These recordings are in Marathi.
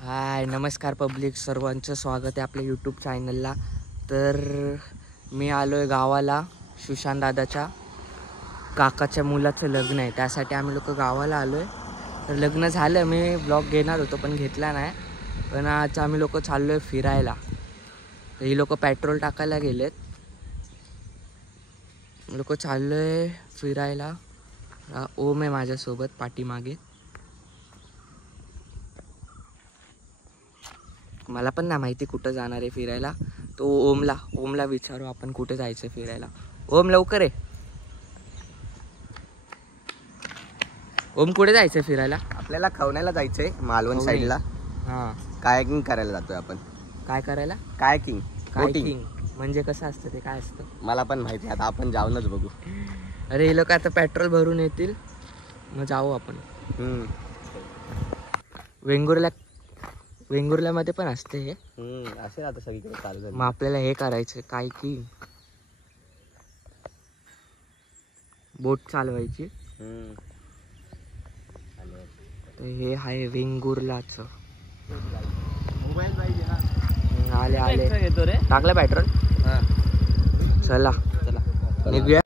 हाय नमस्कार पब्लिक, सर्वांचं स्वागत आहे आपल्या यूट्यूब चॅनलला. तर मी आलो आहे गावाला. सुशांत दादाच्या काकाच्या मुलाचं लग्न आहे, त्यासाठी आम्ही लोक गावाला आलो आहे. तर लग्न झालं, मी ब्लॉग घेणार होतो पण घेतला नाही. पण आज आम्ही लोक चाललो आहे फिरायला. तर ही लोक पेट्रोल टाकायला गेलेत. लोक चाललो आहे फिरायला. ओम आहे माझ्यासोबत पाठीमागे. मला पण नाही माहिती कुठं जाणार आहे फिरायला. तो ओमला विचारू आपण कुठे जायचं फिरायला. ओम लवकर आहे. ओम कुठे जायचं फिरायला? आपल्याला खवण्याला जायचंय, मालवण साईडला. हां, कायाकिंग करायला जातोय आपण. काय करायला? कायाकिंग कायकिंग म्हणजे कसं असतं ते? काय असतं? मला पण माहिती आहे, आता आपण जाऊनच बघू. अरे हे लोक आता पेट्रोल भरून येतील, मग जाऊ आपण. वेंगुर्ल्यामध्ये पण असते हे. असेल आता सगळीकडे चालू झालं. मग आपल्याला हे करायचं काय की बोट चालवायची. तर हे आहे वेंगुर्लाचं. मोबाईल पाहिजे ना. आले टाकलं पेट्रोल. चला निघूया.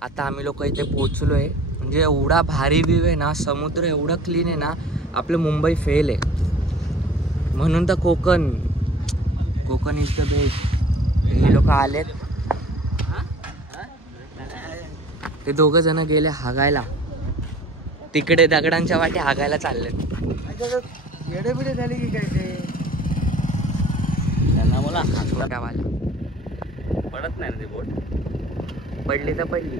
आता आम्ही लोक इथे पोचलो आहे. म्हणजे एवढा भारी व्ह्यू आहे ना, समुद्र एवढं क्लीन आहे ना. आपलं मुंबई फेल आहे म्हणून तर कोकण इज द बेस्ट. हे लोक आलेत, ते दोघं जण गेले हागायला. तिकडे दगडांच्या वाटी हागायला चाललेत. येडेबिडे झाले की काय ते? त्यांना बोला छोट्यावाला पडत नाही ना ते बोट. पडली तर पडली.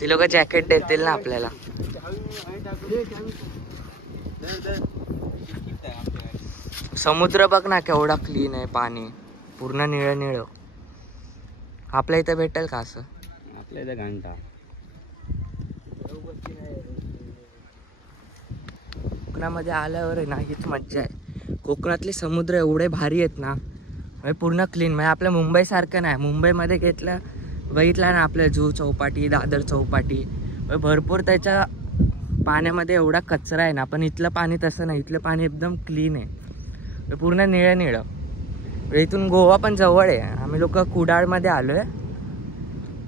ती लोक जॅकेट देतील ना आपल्याला. समुद्र बघ ना केवढा क्लीन आहे, पाणी पूर्ण निळं निळं. आपल्या इथं भेटेल का असं? आपल्या इथं घंटा. कोकणामध्ये आल्यावर आहे ना हीच मज्जा आहे. कोकणातले समुद्र एवढे भारी आहेत ना, म्हणजे पूर्ण क्लीन. म्हणजे आपल्या मुंबईसारखं नाही. मुंबईमध्ये बघितला ना आपल्या जुहू चौपाटी, दादर चौपाटी, भरपूर त्याच्या पाण्यामध्ये एवढा कचरा आहे ना. पण इथलं पाणी तसं नाही. इथलं पाणी एकदम क्लीन आहे, पूर्ण निळं निळं. इथून गोवा पण जवळ आहे. आम्ही लोक कुडाळमध्ये आलो आहे,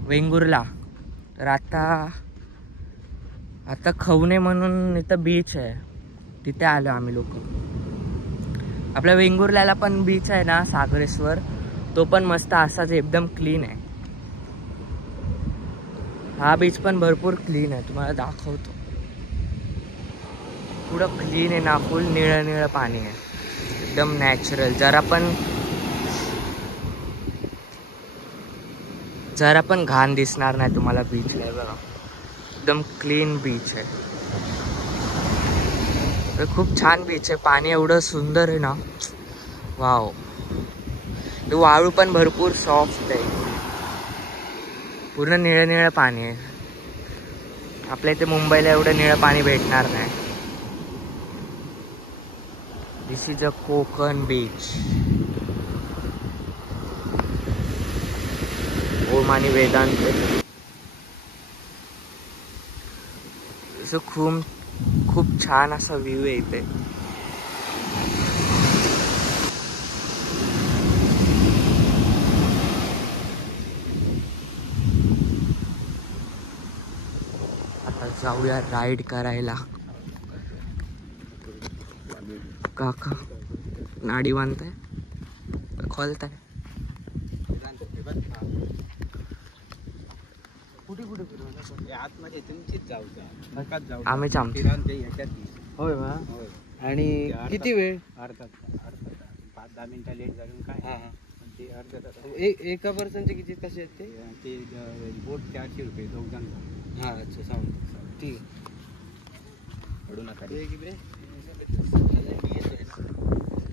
वेंगुर्ला. तर आता खवणे म्हणून इथं बीच आहे, तिथे आलो आम्ही लोक. आपल्या वेंगुर्ल्याला पण बीच आहे ना, सागरेश्वर. तो पण मस्त असाच एकदम क्लीन आहे. हा बीच पण भरपूर क्लीन आहे, तुम्हाला दाखवतो. पुढं क्लीन आहे ना, फुल निळं निळं पाणी आहे, एकदम नॅचरल. जरा पण घाण दिसणार नाही तुम्हाला बीचला. बघा एकदम क्लीन बीच आहे. खूप छान बीच आहे. पाणी एवढं सुंदर आहे ना, वाव. वाळू पण भरपूर सॉफ्ट आहे, पूर्ण निळं निळं पाणी आहे. आपल्या इथे मुंबईला एवढं निळं पाणी भेटणार नाही. दिस इज अ कोकण बीच. ओम आणि वेदांत. खूप छान असा व्ह्यू आहे इथे. आता जाऊया राईड करायला. काका नाडी बांधताय, खोलताय. कुठे कुठे फिरवणार? आतमध्ये तुमचीच जाऊ. आम्हीच आमची. होय मा होय. आणि किती वेळ? अर्धा 5-10 मिनिटं लेट झालं काय पण ते अर्धा तास एका पर्सनचे किती कसे आहेत ते बोट 400 रुपये 2 जण. हा अच्छा सांग ठीक पडू नका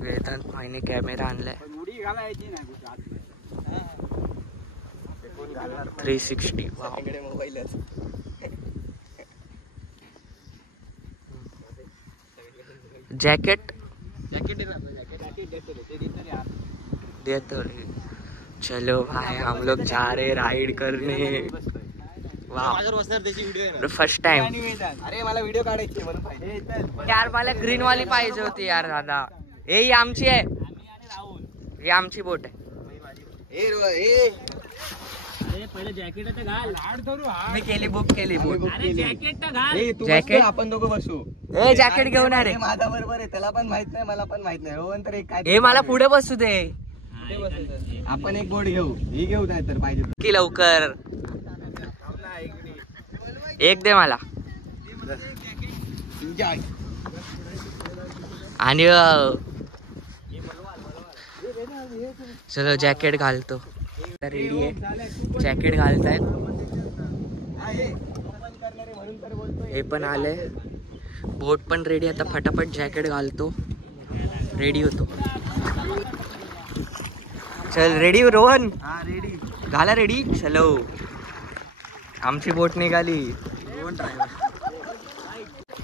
वेदांत माहिने कॅमेरा आणलाय पण उडी घालायची नाही कुठे आत कोण घालणार 360 इकडे मोबाईलच जैकेट जॅकेट देतो ते देतो रे आत. देतो रे चलो भाई हम लोग जा रहे राइड करने माझ्यावर बसणार त्याची व्हिडिओ फर्स्ट टाइम अरे मला व्हिडिओ काढायची म्हणून पाहिजे यार मला ग्रीन वाली पाहिजे होती यार दादा ए ही आमची आहे ही आमची बोट आहे पहिले जॅकेट तर घाल लाड धरू मी केली बुक केली बोट जॅकेट तर घाल जॅकेट आपण दोघं बसू ए जॅकेट घेऊन अरे माझा बरोबर आहे त्याला पण माहित नाही मला पण माहित नाही रोहन तर एक काय हे मला पुढे बसू दे आपण एक बोट घेऊ ही घेऊ नाही तर पाहिजे की लवकर एक दे मला आणि चलो जॅकेट घालतो रेडी आहे जॅकेट घालतायत हे पण आले बोट पण रेडी आता फटाफट जॅकेट घालतो रेडी होतो चल रेडी रोहन रेडी घाला रेडी चलो आमची बोट निघाली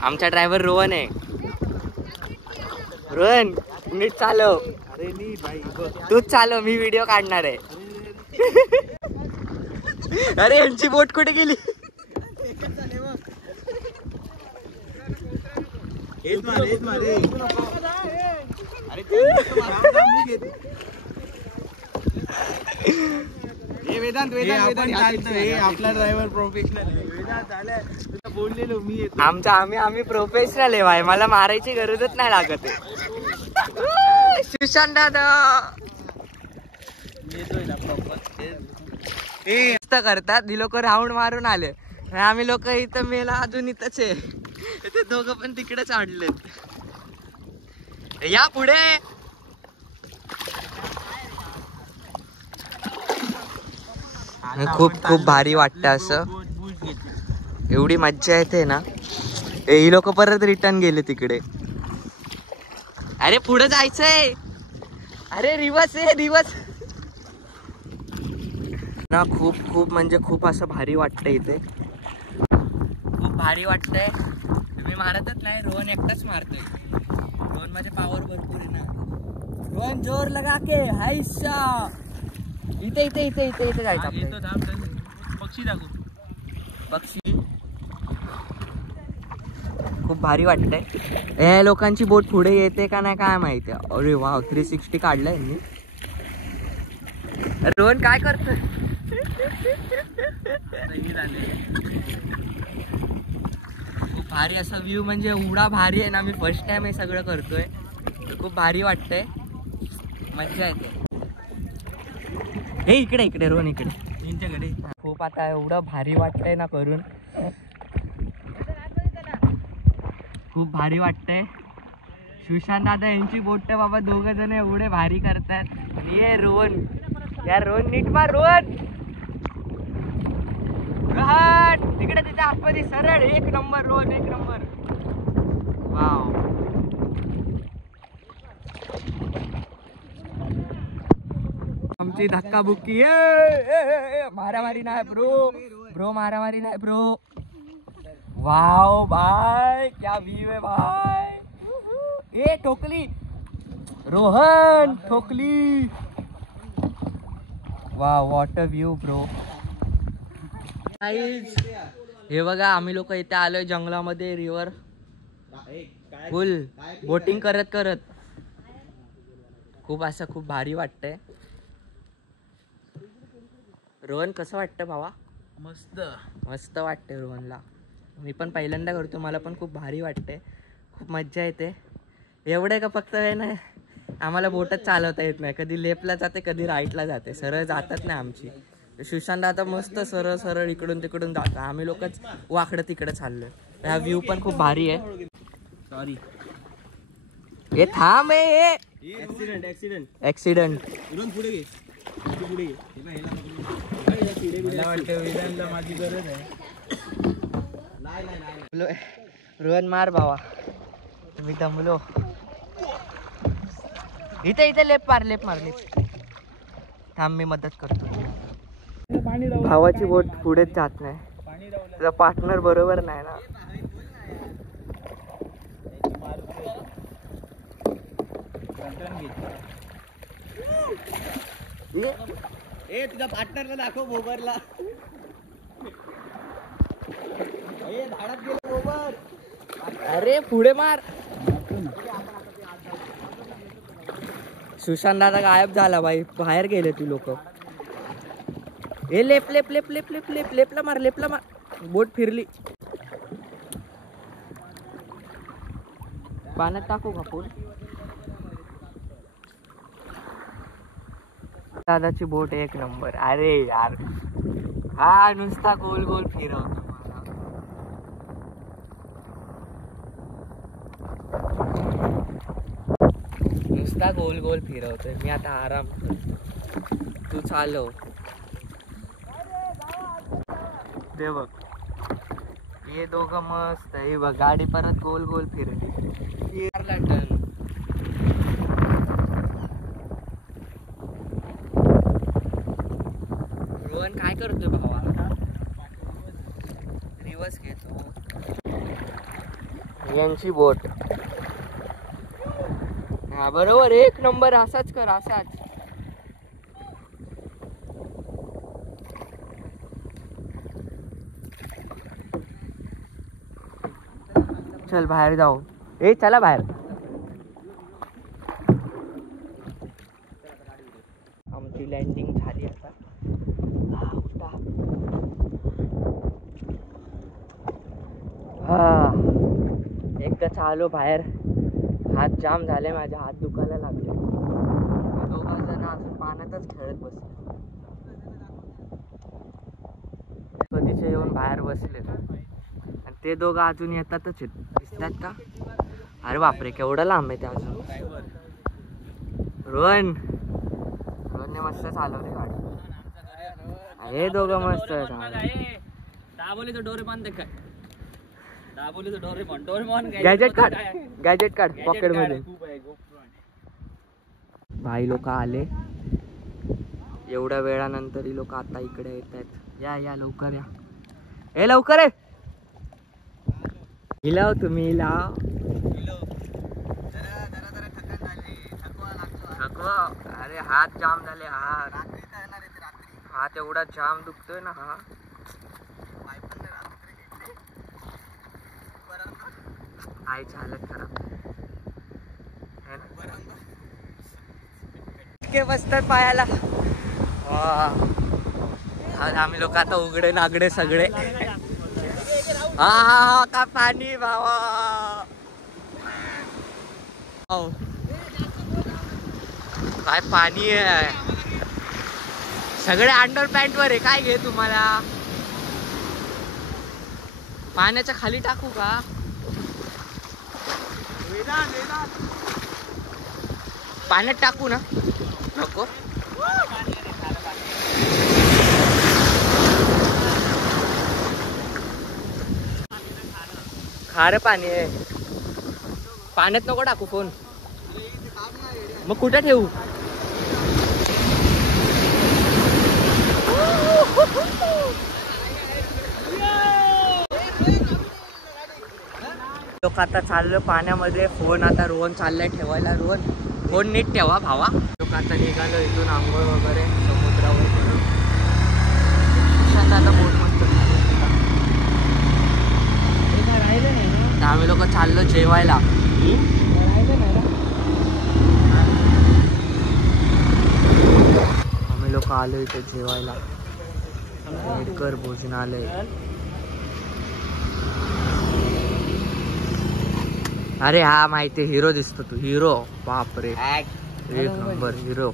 आमचा ड्रायव्हर रोहन आहे रोहन नीट चालव अरे नी भाई तूच चालव मी व्हिडिओ काढणार आहे अरे यांची बोट कुठे गेली आपला ड्रायव्हर प्रोफेशनल बोललेलो मी आम्ही प्रोफेशनल आहे भाई मला मारायची गरजच नाही लागत आहे सुशांत दादा मस्त करतात ही लोक राऊंड मारून आले आम्ही लोक इथं मेला अजून इथंच आहे ते दोघं पण तिकडेच अडलेत या पुढे खूप खूप भारी वाटतं असं एवढी मज्जा येते ना ही लोक परत रिटर्न गेले तिकडे अरे पुढे जायचंय अरे रिवर्स आहे रिवर्स ना खूप खूप म्हणजे खूप असं भारी वाटतंय इथे खूप भारी वाटतंय मी मारतच नाही रोहन एकटाच मारतोय रोहन माझे पावर भरपूर आहे ना रोहन जोर लगा के हायसा इथे इथे इथे इथे इथे जायचं पक्षी दाखव पक्षी खूप भारी वाटतंय या लोकांची बोट पुढे येते का नाही काय माहिती अरे वाव 360 काढलंय यांनी रोहन काय करतोय खूप भारी असा व्ह्यू म्हणजे एवढा भारी आहे ना मी फर्स्ट टाइम हे सगळं करतोय खूप भारी वाटतंय मज्जा येते हे इकडे इकडे रोहन इकडे त्यांच्याकडे खूप आता एवढं भारी वाटतंय ना करून खूप भारी वाटतंय सुशांत दादा यांची बोट बाबा दोघं जण एवढे भारी करतात ये रोहन या रोहन नीट मार रोहन तिकडे तिथे आतमध्ये सरळ एक नंबर रोहन एक नंबर वाव आमची धक्काबुक्की मारामारी नाही ब्रो मारामारी नाही ब्रो वाव भाई क्या व्यू है भाई ए ठोकली रोहन ठोकली wow what a view bro हे बघा आम्ही लोक इथे आलोय जंगलामध्ये रिव्हर फुल बोटिंग करत करत खूप असं खूप भारी वाटतंय रोहन कसं वाटतं भावा मस्त मस्त वाटते रोहनला मी पण पहिल्यांदा करतो मला पण खूप भारी वाटते खूप मज्जा येते एवढं का फक्त आहे ना आम्हाला बोटच चालवता येत नाही कधी लेफ्टला जाते कधी राईटला जाते सरळ जातच नाही आमची सुशांत आता मस्त सरळ सरळ इकडून तिकडून जातं आम्ही लोकच वाकडं तिकडं चाललोय हा व्ह्यू पण खूप भारी आहे सॉरी हे थांब हे ऍक्सिडेंट ऍक्सिडेंट. पुढे घे पुढे घे. मला वाटतं विलनला माझी गरज आहे. नाही रोहन मार भावा, तुम्ही दमलो. इथे इथे लेप मार लेप मार लेप. थांब मी मदत करतो. भावाची बोट पुढेच जात नाही, तुझा पार्टनर बरोबर नाही ना. तुझ्या पार्टनरला दाखव बोबरला. झाडात गेलं बोबर. अरे पुढे मार. सुशांत दादा गायब झाला बाई, बाहेर गेले ती लोक. हे लेप लेप लेप लेप लेप लेप लेपला मार लेपला मार. बोट फिरली. पाण्यात टाकू का पूल. दादाची बोट एक नंबर. अरे यार हा नुसता गोल गोल फिरवतो मला. नुसता गोल गोल फिरवतोय मी. आता आराम कर, तू चालव. दे बघ हे दोघं मस्त. हे बघ गाडी परत गोल गोल फिरली. टन रोहन काय करतोय भावा. रिवर्स घेतो. यांची बोट हा बरोबर एक नंबर. असाच कर असाच. चल बाहेर जाऊ. ए चला बाहेर. आमची लँडिंग झाली आता. हा एकदा चालू बाहेर. हात जाम झाले माझे, हात दुखायला लागले. दोघं जण अजून पाण्यातच खेळत बसले. कधीचे येऊन बाहेर बसले आणि ते दोघं अजून येतातच आहेत. दिसतात का. अरे बापरे केवढं लांब आहे ते अजून. रोहनने मस्त चालवली गाडी. हे दोघं मस्त गॅजेट काढ गॅजेट काढ पॉकेट मध्ये. भाई लोक आले एवढ्या वेळानंतर. ही लोक आता इकडे येत आहेत. या या लवकर या. हे लवकर आहे. हिलाव तुम्ही हिलाव. अरे हात जाम झाले. हात एवढा जाम दुखतोय ना. हा आईची हालत खराब के बसतात पायाला. आम्ही लोक आता उघडे नागडे सगळे. हा का पाणी भावा. काय पाणी आहे. सगळे अंडर पॅन्ट वर आहे. काय घे तुम्हाला. पाण्याच्या खाली टाकू का. पाण्यात टाकू ना. नको खारं पाणी आहे. पाण्यात नको टाकू फोन. मग कुठे ठेवू. लोक आता चाललो पाण्यामध्ये. फोन आता रोहन चाललाय ठेवायला. रोहन फोन नीट ठेवा भावा. लोक आता निघालो इथून आंघोळ वगैरे समुद्रावर करून. आता बोट मस्त आम्ही लोक चाललो जेवायला. आम्ही लोक आलो इथे जेवायला. मेडकर भोजनालय. अरे हा माहिती हिरो दिसतो तू. हिरो बापरे एक नंबर हिरो.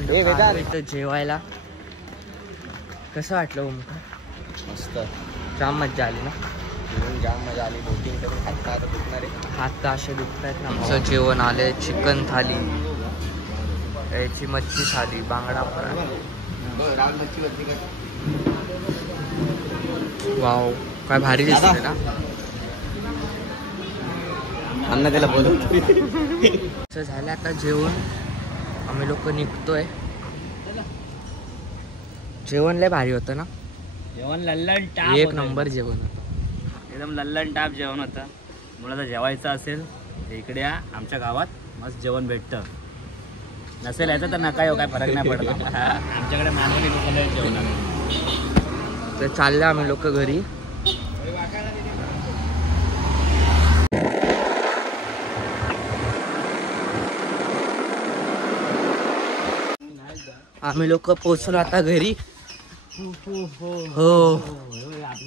इथं जेवायला. कसं वाटलं ओमकार. मस्त जाम मज्जा आली ना. जेवण जाम मजा आली. बोटिंग करून हात आता दुखणार आहे. हात असे दुखतायत ना. आमचं जेवण आले चिकन थाली, याची मच्छी थाली, बांगडा फ्राय. वाव काय भारी दिसते ना. अन्न त्याला बोलू. झालं आता जेवण, आम्ही लोक निघतोय. जेवण लय भारी होतं ना. जेवण लल्लन टाप एक होतं. नंबर जेवण. एकदम लल्लन टाप जेवण होतं. मुलाला जेवायचं असेल तर इकडे या, आमच्या गावात मस्त जेवण भेटतं. नसेल यायचं तर नका येऊ, काय फरक नाही पडत. आमच्याकडे मानवली लोक जेवण. तर चालले आम्ही लोक घरी. आम्ही लोक पोचलो आता घरी. हो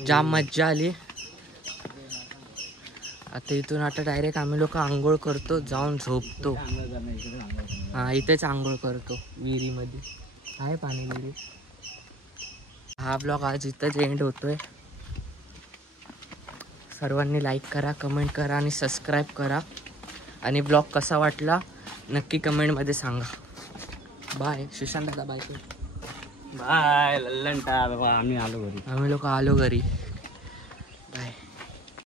जाम मज्जा आली. आता इथून आता डायरेक्ट आम्ही लोक आंघोळ करतो, जाऊन झोपतो. हा इथेच आंघोळ करतो विहिरीमध्ये, आहे पाणी विहिरी. हा ब्लॉग आज इथंच एंड होतोय. सर्वांनी लाईक करा, कमेंट करा आणि सबस्क्राईब करा. आणि ब्लॉग कसा वाटला नक्की कमेंटमध्ये सांगा. बाय सुशांत दादा, बाय. Bye Lallan top. आम्ही आलो घरी. आम्ही लोक आलो घरी.